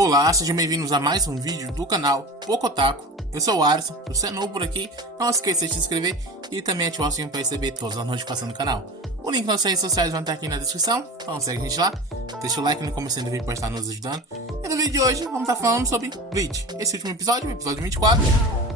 Olá, sejam bem-vindos a mais um vídeo do canal Pocotaku. Eu sou o Alisson, se você é novo por aqui, não esqueça de se inscrever e também ativar o sininho para receber todas as notificações do canal. O link nas redes sociais vai estar aqui na descrição, então segue a gente lá, deixa o like no começo do vídeo para estar nos ajudando. E no vídeo de hoje vamos estar falando sobre Bleach, esse último episódio, o episódio 24,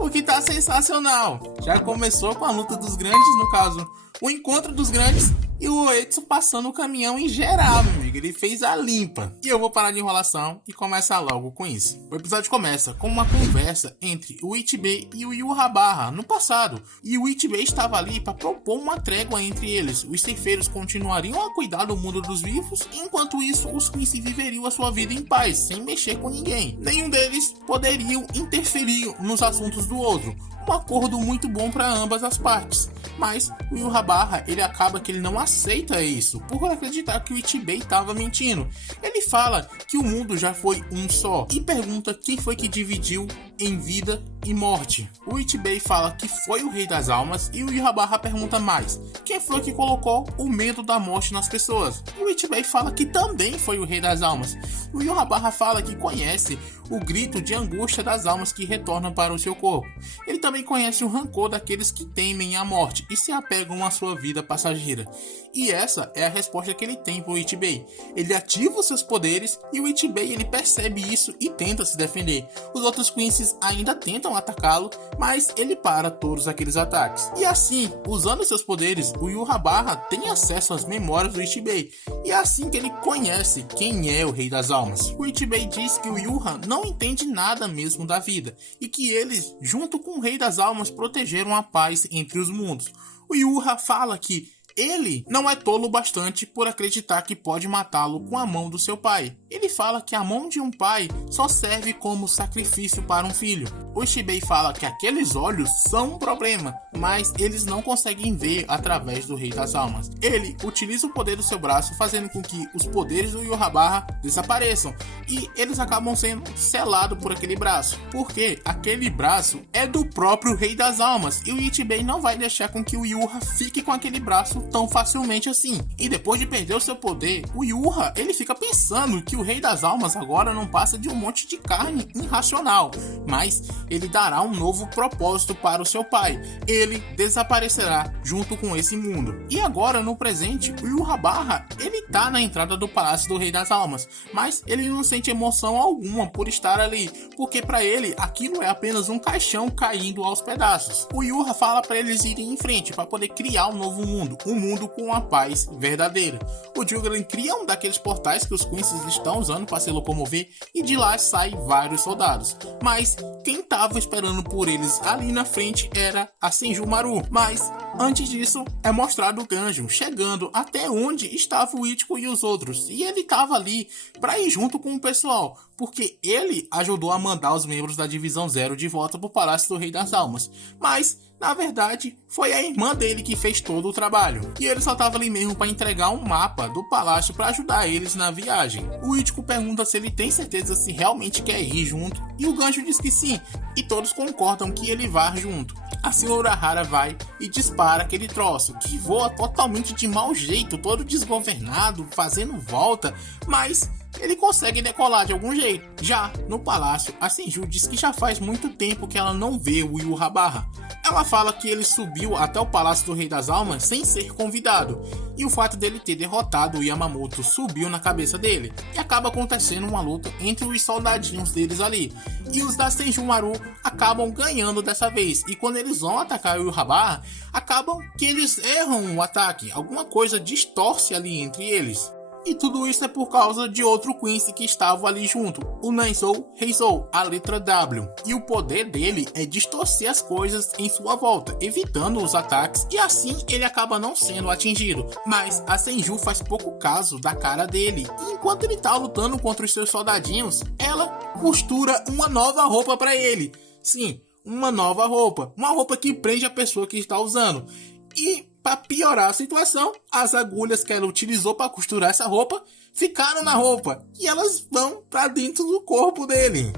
o que tá sensacional. Já começou com a luta dos grandes, no caso, o encontro dos grandes e o Oetsu passando o caminhão em geral, meu amigo. Ele fez a limpa. E eu vou parar de enrolação e começar logo com isso. O episódio começa com uma conversa entre o Ichibei e o Yurabara no passado. E o Ichibei estava ali para propor uma trégua entre eles. Os ceifeiros continuariam a cuidar do mundo dos vivos, enquanto isso os Quincy viveriam a sua vida em paz, sem mexer com ninguém. Nenhum deles poderiam interferir nos assuntos do outro. Um acordo muito bom para ambas as partes. Mas o Yurabara, ele acaba que ele não aceita isso, por acreditar que o Ichibei estava mentindo. Ele fala que o mundo já foi um só e pergunta quem foi que dividiu em vida e morte. O Ichibei fala que foi o Rei das Almas e o Yurabara pergunta mais: quem foi que colocou o medo da morte nas pessoas? E o Ichibei fala que também foi o Rei das Almas. O Yurabara fala que conhece o grito de angústia das almas que retornam para o seu corpo. Ele também conhece o rancor daqueles que temem a morte e se apegam à sua vida passageira. E essa é a resposta que ele tem para o Ichibei. Ele ativa os seus poderes e o Ichibei ele percebe isso e tenta se defender. Os outros Quincy's ainda tentam atacá-lo, mas ele para todos aqueles ataques. E assim, usando seus poderes, o Yurabara tem acesso às memórias do Ichibei. E é assim que ele conhece quem é o Rei das Almas. O Ichibei diz que o Yura não entende nada mesmo da vida e que eles, junto com o Rei das Almas, protegeram a paz entre os mundos. O Yura fala que ele não é tolo bastante por acreditar que pode matá-lo com a mão do seu pai. Ele fala que a mão de um pai só serve como sacrifício para um filho. O Ichibei fala que aqueles olhos são um problema, mas eles não conseguem ver através do Rei das Almas. Ele utiliza o poder do seu braço, fazendo com que os poderes do Yurabara desapareçam, e eles acabam sendo selados por aquele braço, porque aquele braço é do próprio Rei das Almas, e o Ichibei não vai deixar com que o Yura fique com aquele braço tão facilmente assim. E depois de perder o seu poder, o Yura ele fica pensando que o Rei das Almas agora não passa de um monte de carne irracional, mas ele dará um novo propósito para o seu pai. Ele desaparecerá junto com esse mundo. E agora, no presente, o Yurabara, ele tá na entrada do Palácio do Rei das Almas, mas ele não sente emoção alguma por estar ali, porque para ele aquilo é apenas um caixão caindo aos pedaços. O Yura fala para eles irem em frente para poder criar um novo mundo, um mundo com a paz verdadeira. O Juggling cria um daqueles portais que os Quincy's estão usando para se locomover e de lá saem vários soldados. Mas quem estava esperando por eles ali na frente era a Senjumaru. Mas antes disso é mostrado o Ganjon chegando até onde estava o Ichigo e os outros. E ele estava ali para ir junto com o pessoal, porque ele ajudou a mandar os membros da Divisão Zero de volta para o Palácio do Rei das Almas. Mas na verdade, foi a irmã dele que fez todo o trabalho. E ele só estava ali mesmo para entregar um mapa do palácio para ajudar eles na viagem. O Ichigo pergunta se ele tem certeza se realmente quer ir junto. E o Ganjo diz que sim. E todos concordam que ele vá junto. Assim o Urahara vai e dispara aquele troço, que voa totalmente de mau jeito, todo desgovernado, fazendo volta. Mas ele consegue decolar de algum jeito. Já no palácio, a Senju diz que já faz muito tempo que ela não vê o Yurabara. Ela fala que ele subiu até o Palácio do Rei das Almas sem ser convidado, e o fato dele ter derrotado o Yamamoto subiu na cabeça dele, e acaba acontecendo uma luta entre os soldadinhos deles ali, e os da Senjumaru acabam ganhando dessa vez, e quando eles vão atacar o Yurabara, acabam que eles erram o ataque, alguma coisa distorce ali entre eles. E tudo isso é por causa de outro Quincy que estava ali junto, o Nanzou Reizou, a letra W. E o poder dele é distorcer as coisas em sua volta, evitando os ataques, e assim ele acaba não sendo atingido. Mas a Senju faz pouco caso da cara dele, e enquanto ele está lutando contra os seus soldadinhos, ela costura uma nova roupa para ele. Sim, uma nova roupa, uma roupa que prende a pessoa que está usando. E para piorar a situação, as agulhas que ela utilizou para costurar essa roupa ficaram na roupa e elas vão para dentro do corpo dele.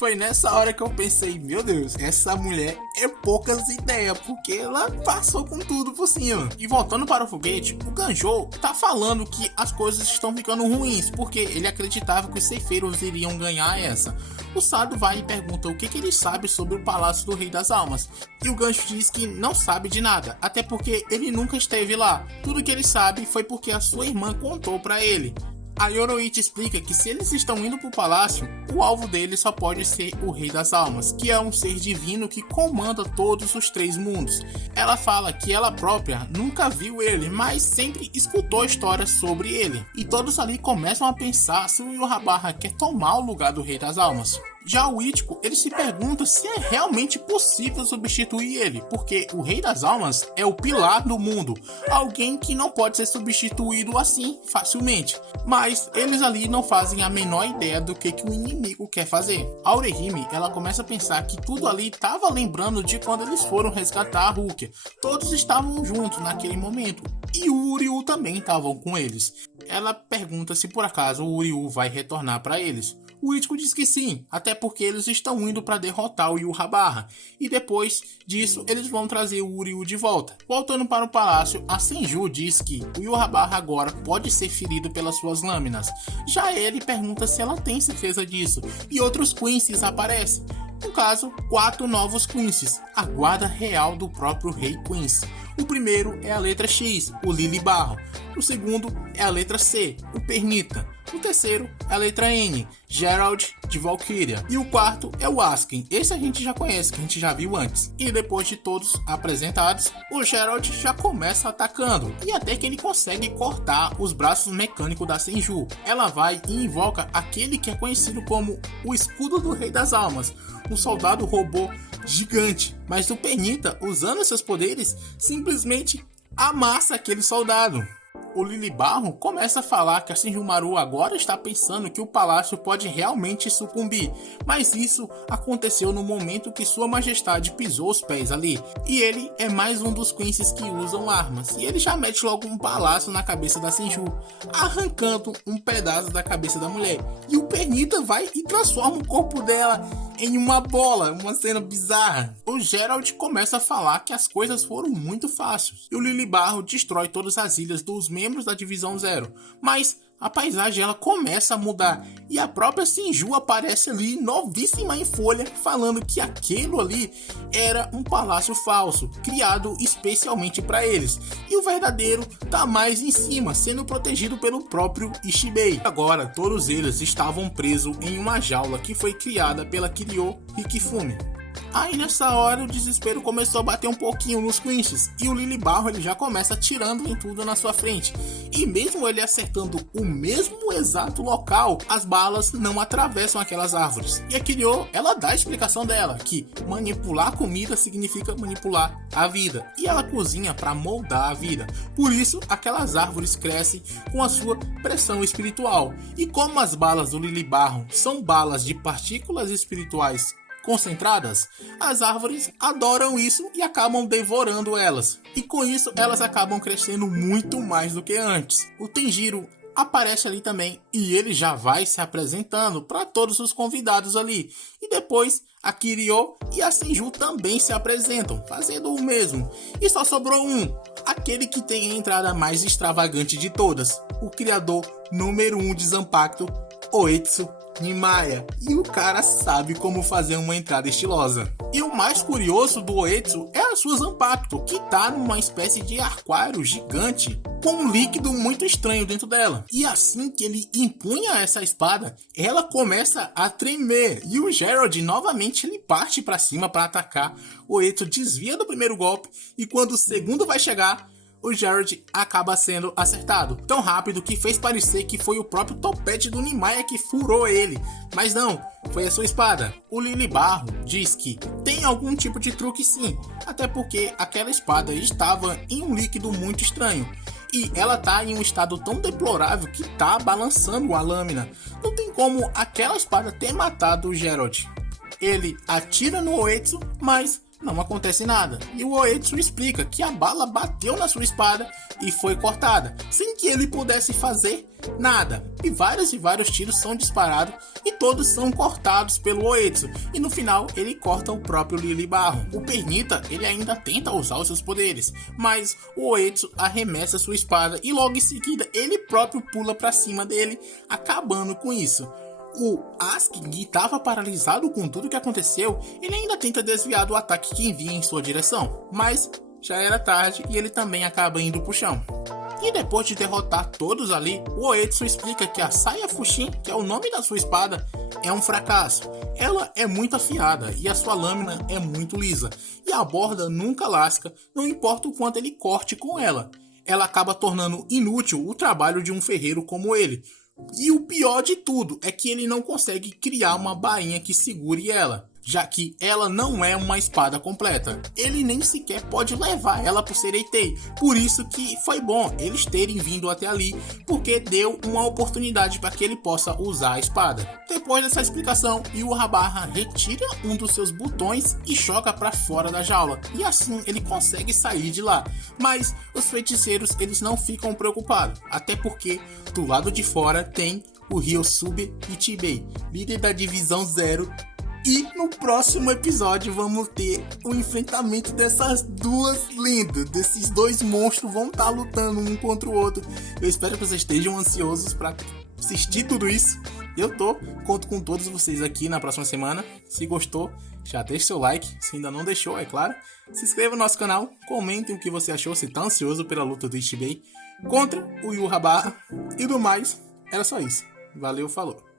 Foi nessa hora que eu pensei, meu Deus, essa mulher é poucas ideias, porque ela passou com tudo por cima. E voltando para o foguete, o Ganjou tá falando que as coisas estão ficando ruins, porque ele acreditava que os ceifeiros iriam ganhar essa. O Sado vai e pergunta o que ele sabe sobre o Palácio do Rei das Almas. E o Gancho diz que não sabe de nada, até porque ele nunca esteve lá. Tudo que ele sabe foi porque a sua irmã contou para ele. A Yoroichi explica que se eles estão indo para o palácio, o alvo deles só pode ser o Rei das Almas, que é um ser divino que comanda todos os 3 mundos. Ela fala que ela própria nunca viu ele, mas sempre escutou histórias sobre ele. E todos ali começam a pensar se o Yurabara quer tomar o lugar do Rei das Almas. Já o Ichigo, ele se pergunta se é realmente possível substituir ele, porque o Rei das Almas é o pilar do mundo, alguém que não pode ser substituído assim facilmente. Mas eles ali não fazem a menor ideia do que o inimigo quer fazer. A Orihime, ela começa a pensar que tudo ali estava lembrando de quando eles foram resgatar a Rukia. Todos estavam juntos naquele momento, e o Uryu também estavam com eles. Ela pergunta se por acaso o Uryu vai retornar para eles. O Ichigo diz que sim, até porque eles estão indo para derrotar o Yurabara, e depois disso eles vão trazer o Uryu de volta. Voltando para o palácio, a Senju diz que o Yurabara agora pode ser ferido pelas suas lâminas. Já ele pergunta se ela tem certeza disso, e outros Quincy's aparecem. No caso, 4 novos Quincy's, a guarda real do próprio Rei Quincy. O primeiro é a letra X, o Lilibarro. O segundo é a letra C, o Pernita. O terceiro é a letra N, Gerald de Valkyria. E o quarto é o Asken. Esse a gente já conhece, que a gente já viu antes. E depois de todos apresentados, o Gerald já começa atacando. E até que ele consegue cortar os braços mecânicos da Senju. Ela vai e invoca aquele que é conhecido como o Escudo do Rei das Almas, um soldado robô gigante. Mas o Pernita, usando seus poderes, simplesmente amassa aquele soldado. O Lilibarro começa a falar que a Senjumaru agora está pensando que o palácio pode realmente sucumbir, mas isso aconteceu no momento que sua majestade pisou os pés ali, e ele é mais um dos Quincy's que usam armas, e ele já mete logo um balaço na cabeça da Senju, arrancando um pedaço da cabeça da mulher, e o Pernita vai e transforma o corpo dela em uma bola, uma cena bizarra. O Gerald começa a falar que as coisas foram muito fáceis, e o Lilibarro destrói todas as ilhas dos membros da Divisão Zero, mas a paisagem ela começa a mudar e a própria Senju aparece ali novíssima em folha falando que aquilo ali era um palácio falso, criado especialmente para eles, e o verdadeiro tá mais em cima, sendo protegido pelo próprio Ishibei. Agora todos eles estavam presos em uma jaula que foi criada pela Kiryu Hikifumi. Aí nessa hora o desespero começou a bater um pouquinho nos Quincy's e o Lilibarro ele já começa atirando em tudo na sua frente. E mesmo ele acertando o mesmo exato local, as balas não atravessam aquelas árvores. E a Kiryu, ela dá a explicação dela, que manipular comida significa manipular a vida. E ela cozinha para moldar a vida. Por isso, aquelas árvores crescem com a sua pressão espiritual. E como as balas do Lilibarro são balas de partículas espirituais concentradas, as árvores adoram isso e acabam devorando elas. E com isso elas acabam crescendo muito mais do que antes. O Tenjiro aparece ali também e ele já vai se apresentando para todos os convidados ali. E depois a Kiryu e a Senju também se apresentam, fazendo o mesmo. E só sobrou um, aquele que tem a entrada mais extravagante de todas, o criador número 1 de Zanpakuto, Uematsu Nimaya, e o cara sabe como fazer uma entrada estilosa. E o mais curioso do Uematsu é a sua Zanpakuto, que tá numa espécie de aquário gigante com um líquido muito estranho dentro dela. E assim que ele empunha essa espada, ela começa a tremer e o Gerald novamente ele parte para cima para atacar. O Uematsu desvia do primeiro golpe e quando o segundo vai chegar, o Gerald acaba sendo acertado tão rápido que fez parecer que foi o próprio topete do Nimaya que furou ele, mas não, foi a sua espada. O Lilibarro diz que tem algum tipo de truque sim, até porque aquela espada estava em um líquido muito estranho e ela tá em um estado tão deplorável que tá balançando a lâmina. Não tem como aquela espada ter matado o Gerald. Ele atira no Uematsu, mas não acontece nada. E o Oetsu explica que a bala bateu na sua espada e foi cortada, sem que ele pudesse fazer nada. E vários tiros são disparados e todos são cortados pelo Oetsu. E no final ele corta o próprio Lilibarro. O Pernita, ele ainda tenta usar os seus poderes, mas o Oetsu arremessa sua espada e logo em seguida ele próprio pula para cima dele, acabando com isso. O Asking, que estava paralisado com tudo que aconteceu, ele ainda tenta desviar do ataque que envia em sua direção, mas já era tarde e ele também acaba indo pro chão. E depois de derrotar todos ali, o Oetsu explica que a Saya Fushin, que é o nome da sua espada, é um fracasso. Ela é muito afiada e a sua lâmina é muito lisa, e a borda nunca lasca, não importa o quanto ele corte com ela. Ela acaba tornando inútil o trabalho de um ferreiro como ele. E o pior de tudo é que ele não consegue criar uma bainha que segure ela, já que ela não é uma espada completa. Ele nem sequer pode levar ela pro Sereitei. Por isso que foi bom eles terem vindo até ali, porque deu uma oportunidade para que ele possa usar a espada. Depois dessa explicação, Yhwach retira um dos seus botões e joga para fora da jaula, e assim ele consegue sair de lá. Mas os feiticeiros eles não ficam preocupados, até porque do lado de fora tem o Ryosuke Ichibei, líder da divisão 0. E no próximo episódio vamos ter o enfrentamento dessas duas lendas. Desses dois monstros vão estar lutando um contra o outro. Eu espero que vocês estejam ansiosos para assistir tudo isso. Conto com todos vocês aqui na próxima semana. Se gostou, já deixe seu like. Se ainda não deixou, é claro. Se inscreva no nosso canal. Comentem o que você achou, se está ansioso pela luta do Ichibei contra o Yhwach. E do mais, era só isso. Valeu, falou.